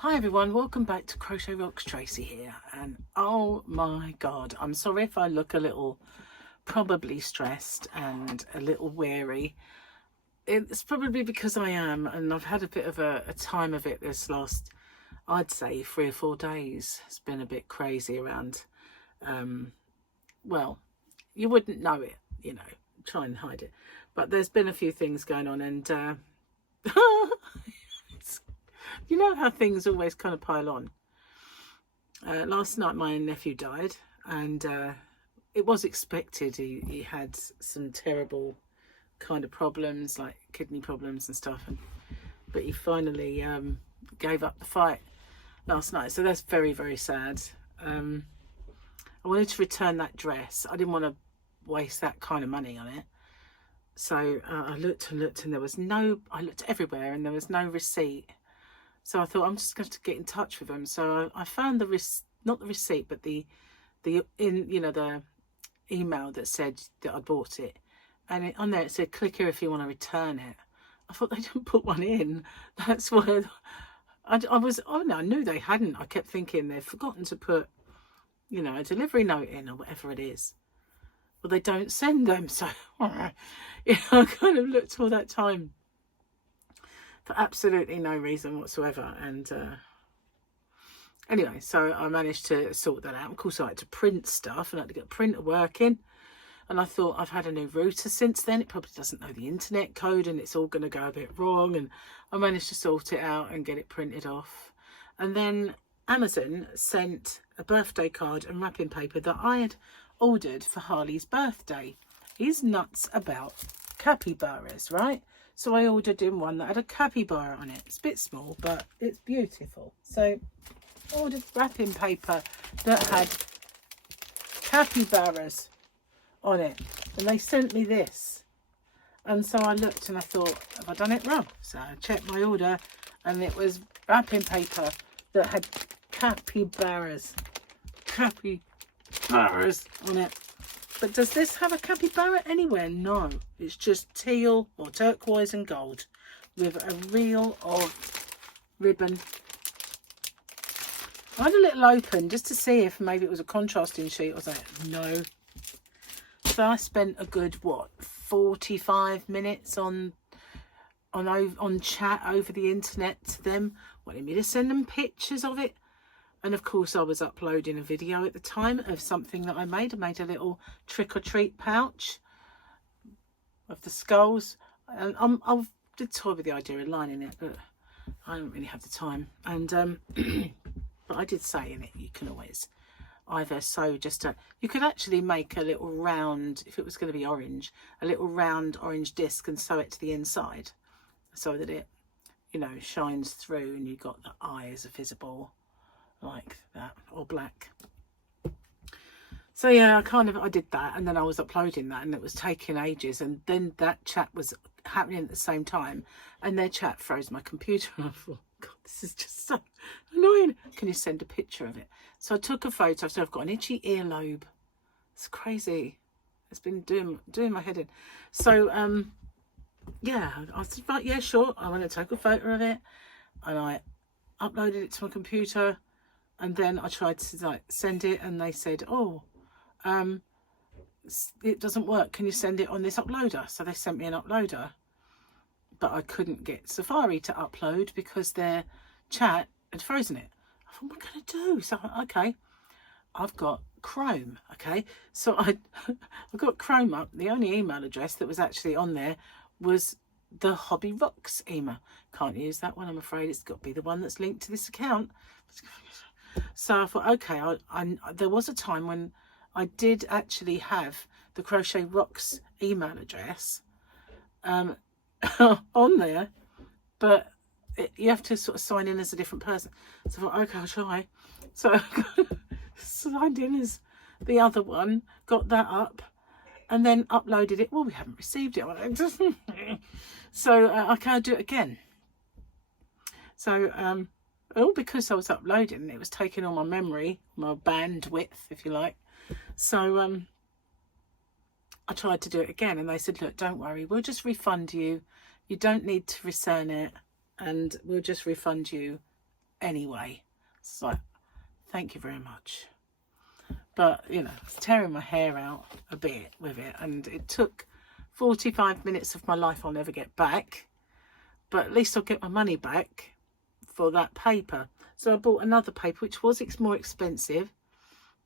Hi everyone, welcome back to Crochet Rocks. Tracy here, and oh my god, I'm sorry if I look a little probably stressed and a little weary. It's probably because I am, and I've had a bit of a time of it this last, I'd say 3 or 4 days. It's been a bit crazy around, well, you wouldn't know it, you know, try and hide it, but there's been a few things going on, and you know how things always kind of pile on. Last night my nephew died, and it was expected. He had some terrible kind of problems, like kidney problems and stuff, but he finally gave up the fight last night, so that's very, very sad. I wanted to return that dress. I didn't want to waste that kind of money on it, so I looked and looked, and there was no, I looked everywhere and there was no receipt. So I thought I'm just going to get in touch with them. So I found not the receipt, but the email that said that I bought it, and on there it said click here if you want to return it. I thought they didn't put one in. That's why I was. Oh no, I knew they hadn't. I kept thinking they've forgotten to put, you know, a delivery note in or whatever it is. Well, they don't send them, so yeah, I kind of looked all that time for absolutely no reason whatsoever, and anyway, so I managed to sort that out. Of course, I had to print stuff, and I had to get a printer working, and I thought, I've had a new router since then, it probably doesn't know the internet code and it's all going to go a bit wrong, and I managed to sort it out and get it printed off. And then Amazon sent a birthday card and wrapping paper that I had ordered for Harley's birthday. He's nuts about capybaras, right? So I ordered him one that had a capybara on it. It's a bit small, but it's beautiful. So I ordered wrapping paper that had capybaras on it. And they sent me this. And so I looked and I thought, have I done it wrong? So I checked my order, and it was wrapping paper that had capybaras on it. But does this have a capybara anywhere? No, it's just teal or turquoise and gold with a reel of ribbon. I had a little open just to see if maybe it was a contrasting sheet or something. No. So I spent a good, 45 minutes on chat over the internet to them, wanting me to send them pictures of it. And of course I was uploading a video at the time of something that I made. I made a little trick-or-treat pouch of the skulls. And I did toy with the idea of lining it, but I don't really have the time. And but I did say in it, you can always either sew you could actually make a little round, if it was going to be orange, a little round orange disc and sew it to the inside so that it, you know, shines through and you've got the eyes are visible like that, or black. So yeah, I did that, and then I was uploading that, and it was taking ages, and then that chat was happening at the same time, and their chat froze my computer, and I thought, God, this is just so annoying. Can you send a picture of it? So I took a photo. So I've got an itchy earlobe. It's crazy. It's been doing my head in. So yeah, I said, right, yeah, sure, I want to take a photo of it, and I uploaded it to my computer. And then I tried to send it, and they said, oh, it doesn't work. Can you send it on this uploader? So they sent me an uploader, but I couldn't get Safari to upload because their chat had frozen it. I thought, what am I going to do? So, okay, I've got Chrome. Okay, so I got Chrome up. The only email address that was actually on there was the Hobby Rocks email. Can't use that one, I'm afraid. It's got to be the one that's linked to this account. So I thought, okay, there was a time when I did actually have the Crochet Rocks email address on there, but you have to sort of sign in as a different person. So I thought, okay, I'll try. So I signed in as the other one, got that up, and then uploaded it. Well, we haven't received it. So I can't do it again. So all because I was uploading, it was taking all my memory, my bandwidth, if you like. So I tried to do it again, and they said, look, don't worry, we'll just refund you. You don't need to return it, and we'll just refund you anyway. So thank you very much. But, you know, it's tearing my hair out a bit with it. And it took 45 minutes of my life I'll never get back. But at least I'll get my money back for that paper. So I bought another paper, which was more expensive.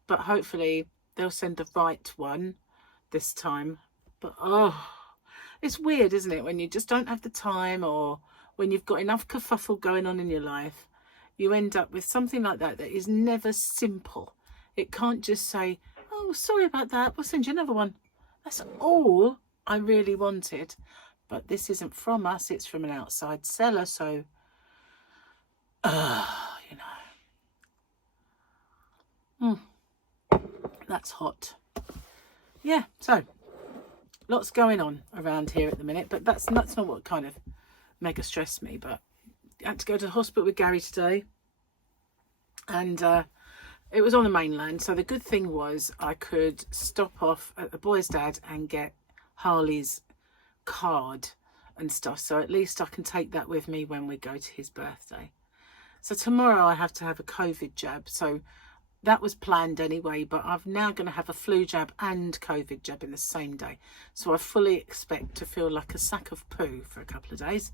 But hopefully they'll send the right one this time. But, oh, it's weird, isn't it? When you just don't have the time, or when you've got enough kerfuffle going on in your life, you end up with something like that is never simple. It can't just say, oh, sorry about that, we'll send you another one. That's all I really wanted. But this isn't from us, it's from an outside seller. So, you know. That's hot. Yeah, so lots going on around here at the minute. But that's not what kind of mega stressed me. But I had to go to the hospital with Gary today. And it was on the mainland, so the good thing was I could stop off at the boy's dad and get Harley's card and stuff, so at least I can take that with me when we go to his birthday. So tomorrow I have to have a COVID jab, so that was planned anyway, but I'm now going to have a flu jab and COVID jab in the same day, so I fully expect to feel like a sack of poo for a couple of days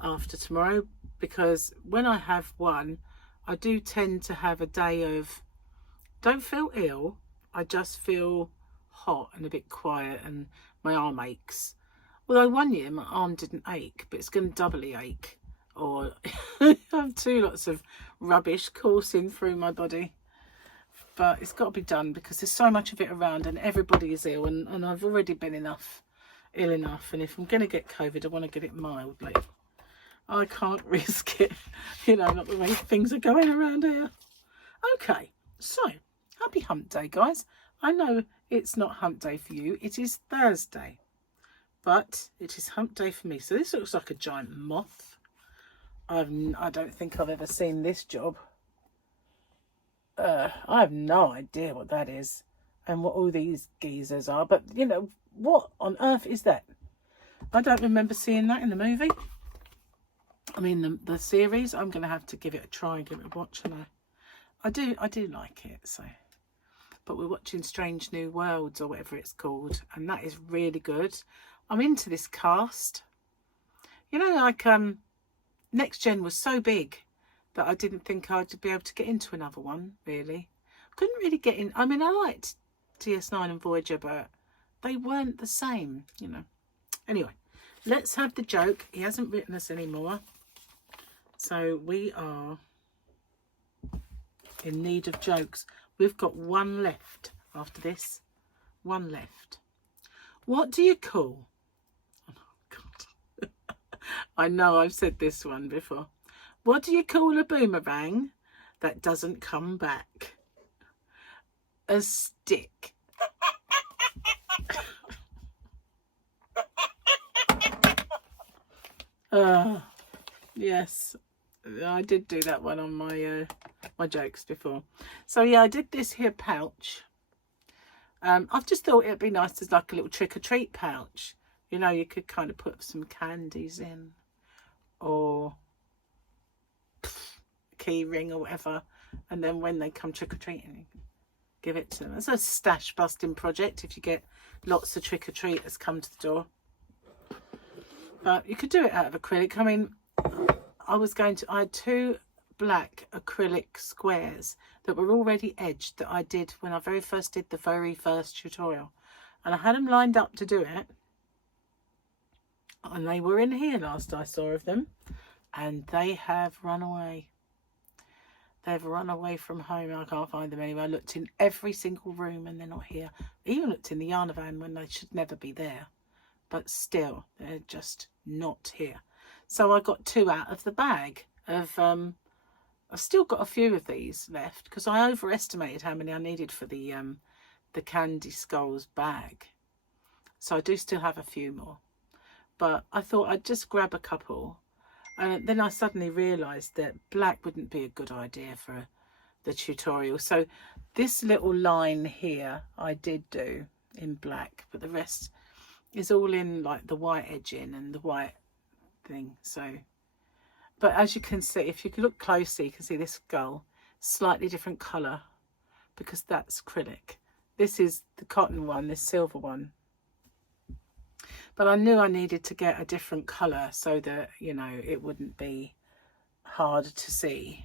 after tomorrow, because when I have one, I do tend to have a day of don't feel ill, I just feel hot and a bit quiet, and my arm aches. Although one year my arm didn't ache, but it's going to doubly ache, or I have lots of rubbish coursing through my body. But it's got to be done because there's so much of it around and everybody is ill, and I've already been ill enough, and if I'm going to get COVID, I want to get it mildly. I can't risk it, you know, not the way things are going around here. Okay, so happy Hump Day, guys. I know it's not Hump Day for you, it is Thursday, but it is Hump Day for me. So this looks like a giant moth. I don't think I've ever seen this job. I have no idea what that is and what all these geezers are, but you know, what on earth is that? I don't remember seeing that in the movie. I mean, the series. I'm going to have to give it a try and give it a watch, and I do like it. So, but we're watching Strange New Worlds or whatever it's called, and that is really good. I'm into this cast. You know, like Next Gen was so big that I didn't think I'd be able to get into another one. Really, couldn't really get in. I mean, I liked DS9 and Voyager, but they weren't the same. You know. Anyway, let's have the joke. He hasn't written us anymore, so we are in need of jokes. We've got one left after this. One left. What do you call... Oh, God. I know I've said this one before. What do you call a boomerang that doesn't come back? A stick. Yes, I did do that one on my my jokes before. So yeah, I did this here pouch. I've just thought it'd be nice as like a little trick-or-treat pouch. You know, you could kind of put some candies in, or a key ring or whatever, and then when they come trick-or-treating, you can give it to them. It's a stash busting project if you get lots of trick-or-treaters come to the door. But you could do it out of acrylic. I mean, I had 2 black acrylic squares that were already edged that I did when I very first did the very first tutorial, and I had them lined up to do it, and they were in here last I saw of them, and they have run away. They've run away from home. I can't find them anywhere. I looked in every single room and they're not here. I even looked in the yarn van when they should never be there, but still they're just not here. So I got 2 out of the bag of I've still got a few of these left because I overestimated how many I needed for the Candy Skulls bag. So I do still have a few more. But I thought I'd just grab a couple. And then I suddenly realised that black wouldn't be a good idea for the tutorial. So this little line here I did do in black, but the rest is all in like the white edging and the white thing. So, But as you can see, if you can look closely, you can see this gull, slightly different colour, because that's acrylic. This is the cotton one, this silver one. But I knew I needed to get a different colour so that, you know, it wouldn't be hard to see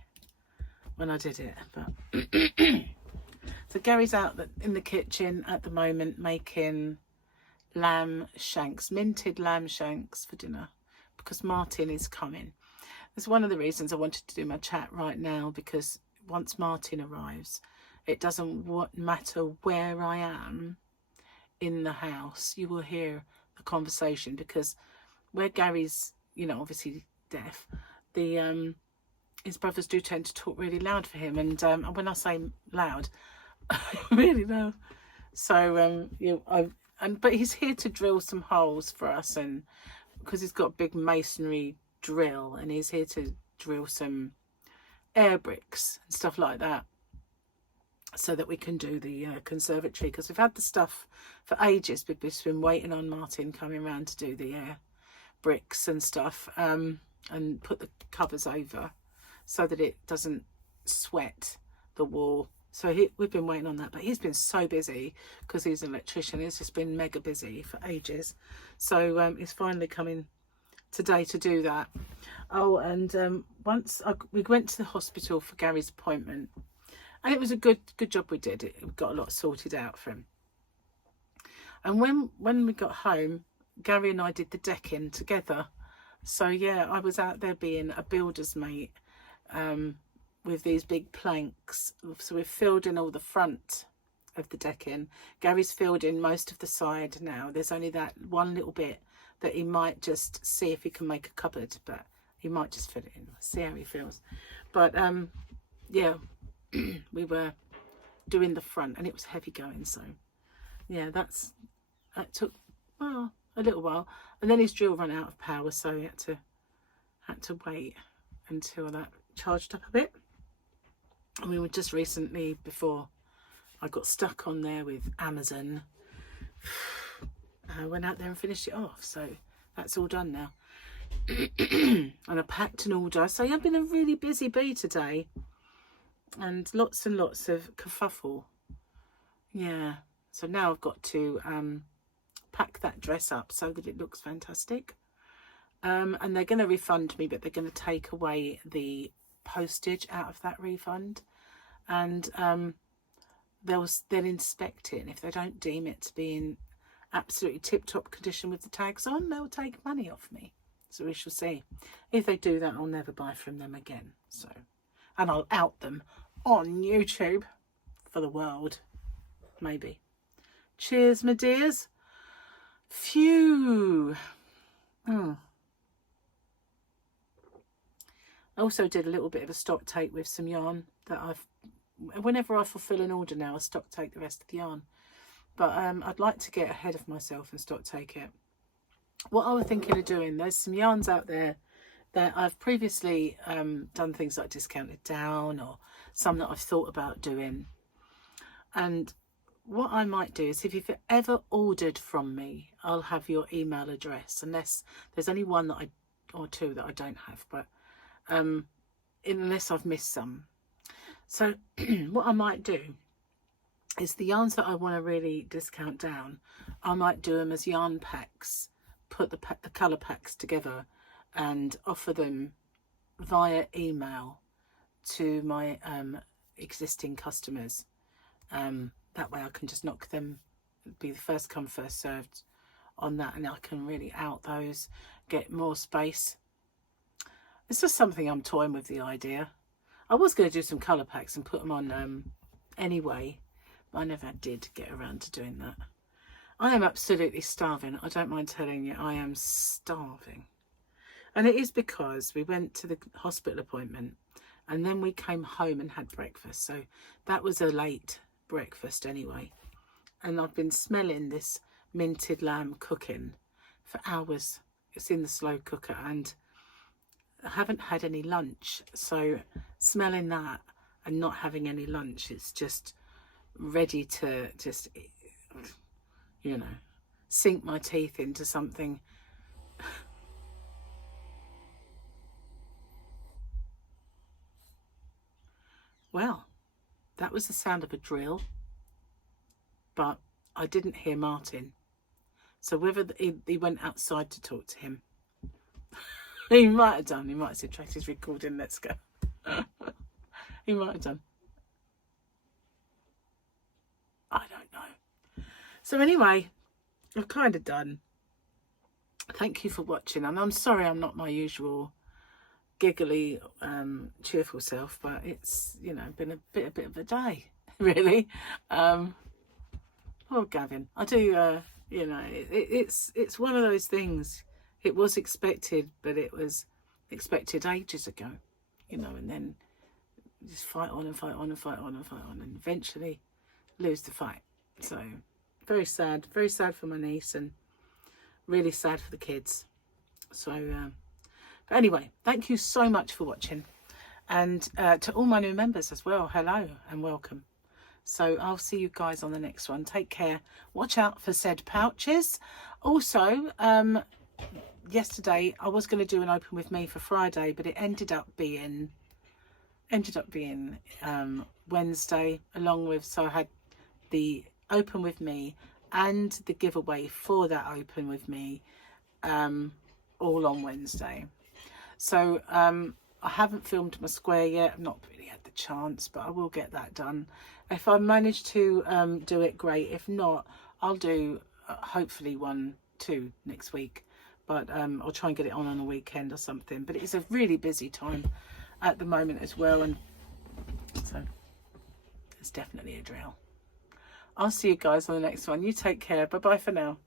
when I did it. But so Gary's out in the kitchen at the moment making lamb shanks, minted lamb shanks for dinner, because Martin is coming. That's one of the reasons I wanted to do my chat right now, because once Martin arrives, it doesn't matter where I am in the house, you will hear the conversation, because where Gary's, you know, obviously deaf, the his brothers do tend to talk really loud for him, and when I say loud, really loud. So but he's here to drill some holes for us, and because he's got a big masonry drill, and he's here to drill some air bricks and stuff like that, so that we can do the conservatory, because we've had the stuff for ages, but we've been waiting on Martin coming around to do the air bricks and stuff, and put the covers over so that it doesn't sweat the wall. So we've been waiting on that, but he's been so busy because he's an electrician. He's just been mega busy for ages. So he's finally coming today to do that. Oh, and we went to the hospital for Gary's appointment, and it was a good job we did. It got a lot sorted out for him. And when we got home, Gary and I did the decking together. So yeah, I was out there being a builder's mate with these big planks. So we've filled in all the front of the decking. Gary's filled in most of the side now. There's only that one little bit that he might just see if he can make a cupboard, but he might just fill it in, see how he feels. But yeah, we were doing the front, and it was heavy going. So yeah, that took, well, a little while, and then his drill ran out of power, so he had to wait until that charged up a bit. And we were just recently, before I got stuck on there with Amazon, I went out there and finished it off, so that's all done now. And I packed an order, so I've been a really busy bee today, and lots of kerfuffle. Yeah, so now I've got to pack that dress up so that it looks fantastic, and they're going to refund me, but they're going to take away the postage out of that refund, and they'll inspect it, and if they don't deem it to be in absolutely tip-top condition with the tags on, they'll take money off me. So we shall see. If they do that, I'll never buy from them again. So, and I'll out them on YouTube for the world, maybe. Cheers, my dears. Phew. I also did a little bit of a stock take with some yarn that whenever I fulfill an order now, I stock take the rest of the yarn. But I'd like to get ahead of myself and stock take it. What I was thinking of doing, there's some yarns out there that I've previously done things like discounted down, or some that I've thought about doing. And what I might do is, if you've ever ordered from me, I'll have your email address, unless there's only one that or two that I don't have, but unless I've missed some. So what I might do is, the yarns that I want to really discount down, I might do them as yarn packs, put the colour packs together and offer them via email to my existing customers. That way I can just knock them, be the first come first served on that, and I can really out those, get more space. It's just something I'm toying with, the idea. I was going to do some colour packs and put them on anyway, but I never did get around to doing that. I am absolutely starving. I don't mind telling you, I am starving. And it is because we went to the hospital appointment, and then we came home and had breakfast. So that was a late breakfast anyway. And I've been smelling this minted lamb cooking for hours. It's in the slow cooker, and I haven't had any lunch. So smelling that and not having any lunch, it's just ready to just, you know, sink my teeth into something. Well, that was the sound of a drill, but I didn't hear Martin. So whether he went outside to talk to him, he might have done. He might have said, Tracy's recording, let's go. He might have done. I don't know. So anyway, I've kind of done. Thank you for watching, and I'm sorry I'm not my usual giggly, cheerful self, but it's, you know, been a bit of a day, really. Poor Gavin. I do, you know, it's one of those things. It was expected, but it was expected ages ago, you know, and then just fight on and fight on and fight on and fight on, and eventually lose the fight. So very sad for my niece, and really sad for the kids. So but anyway, thank you so much for watching, and to all my new members as well, hello and welcome. So I'll see you guys on the next one. Take care. Watch out for said pouches. Also, yesterday I was going to do an open with me for Friday, but it ended up being Wednesday, along with, so I had the open with me and the giveaway for that open with me all on Wednesday. So I haven't filmed my square yet. I've not really had the chance, but I will get that done. If I manage to do it, great. If not, I'll do hopefully 1-2 next week, but I'll try and get it on a weekend or something. But it's a really busy time at the moment as well, and so it's definitely a drill. I'll see you guys on the next one. You take care. Bye bye for now.